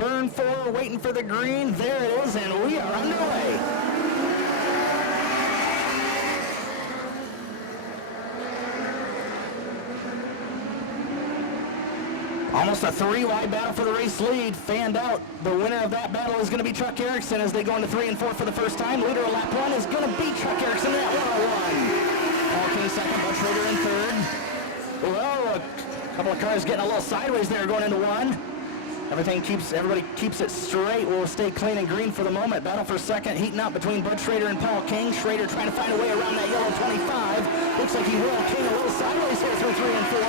turn 4, waiting for the green. There it is, and we are underway. Almost a three-wide battle for the race lead. Fanned out. The winner of that battle is going to be Chuck Erickson as they go into 3 and 4 for the first time. Leader of lap 1 is going to be Chuck Erickson at 101. Paul King second, Bud Schrader in third. Well, a couple of cars getting a little sideways there going into 1. Everybody keeps it straight. We'll stay clean and green for the moment. Battle for second, heating up between Bud Schrader and Paul King. Schrader trying to find a way around that yellow 25. Looks like he will. King a little sideways here through 3 and 4.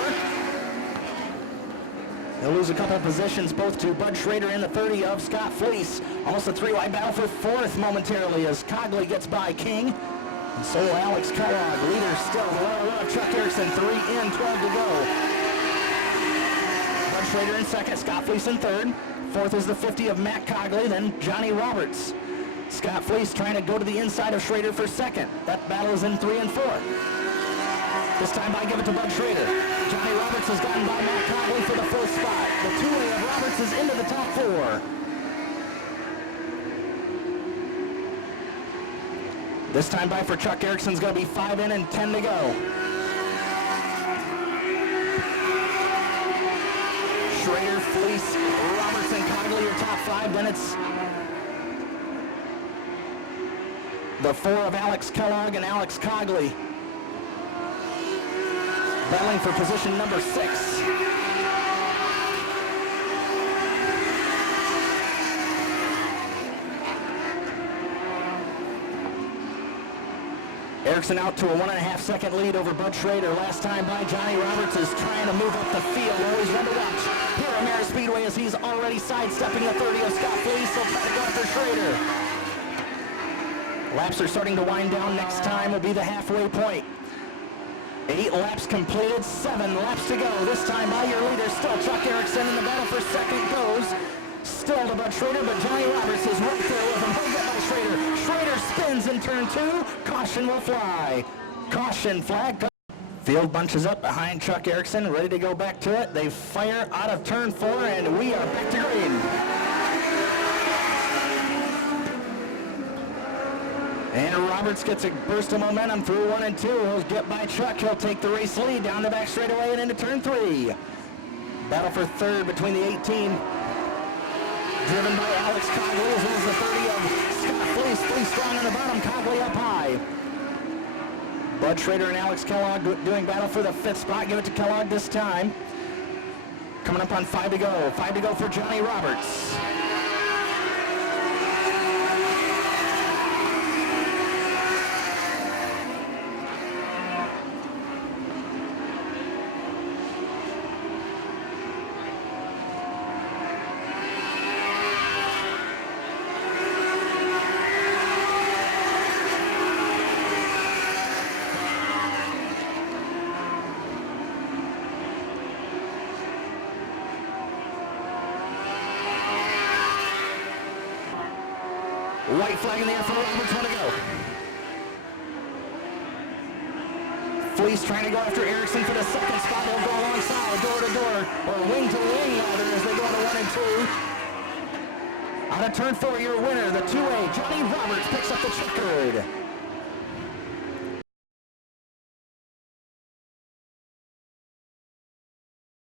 They'll lose a couple of positions, both to Bud Schrader and the 30 of Scott Fleece. Almost a three-wide battle for fourth momentarily as Cogley gets by King. And so will Alex Kellogg. Leader still below Chuck Erickson. 3 in, 12 to go. Bud Schrader in second, Scott Fleece in third. Fourth is the 50 of Matt Cogley, then Johnny Roberts. Scott Fleece trying to go to the inside of Schrader for second. That battle is in 3 and 4. This time I give it to Bud Schrader. Johnny Roberts has gotten by Matt Cogley for the fourth spot. The two-way of Roberts is into the top 4. This time by for Chuck Erickson's going to be 5 in and 10 to go. Schrader, Fleece, Roberts, and Cogley are top 5. Then it's the 4 of Alex Kellogg and Alex Cogley battling for position number 6. Erickson out to a 1.5 second lead over Bud Schrader. Last time by, Johnny Roberts is trying to move up the field. Always one to watch here at Merritt Speedway as he's already sidestepping the 30 of Scott Fleece. He'll try to go after Schrader. Laps are starting to wind down. Next time will be the halfway point. 8 laps completed, 7 laps to go. This time by your leader, still Chuck Erickson, in the battle for second goes. Still to Bud Schrader, but Johnny Roberts is right there with him. He'll get by Schrader. Schrader spins in turn 2. Caution will fly. Caution flag. Field bunches up behind Chuck Erickson, ready to go back to it. They fire out of turn 4, and we are back to green. And Roberts gets a burst of momentum through 1 and 2. He'll get by Chuck. He'll take the race lead down the back straightaway and into turn 3. Battle for third between the 18. Driven by Alex Cogley as well as the 30 of Scott Fleece. Fleece strong on the bottom, Cogley up high. Bud Schrader and Alex Kellogg doing battle for the 5th spot. Give it to Kellogg this time. Coming up on 5 to go. 5 to go for Johnny Roberts. White flag in the air for Roberts, 1 to go. Fleece trying to go after Erickson for the second spot. They'll go alongside, door to door, or wing to wing rather, as they go to 1 and 2. Out of turn 4, your winner, the 2A, Johnny Roberts picks up the checkered.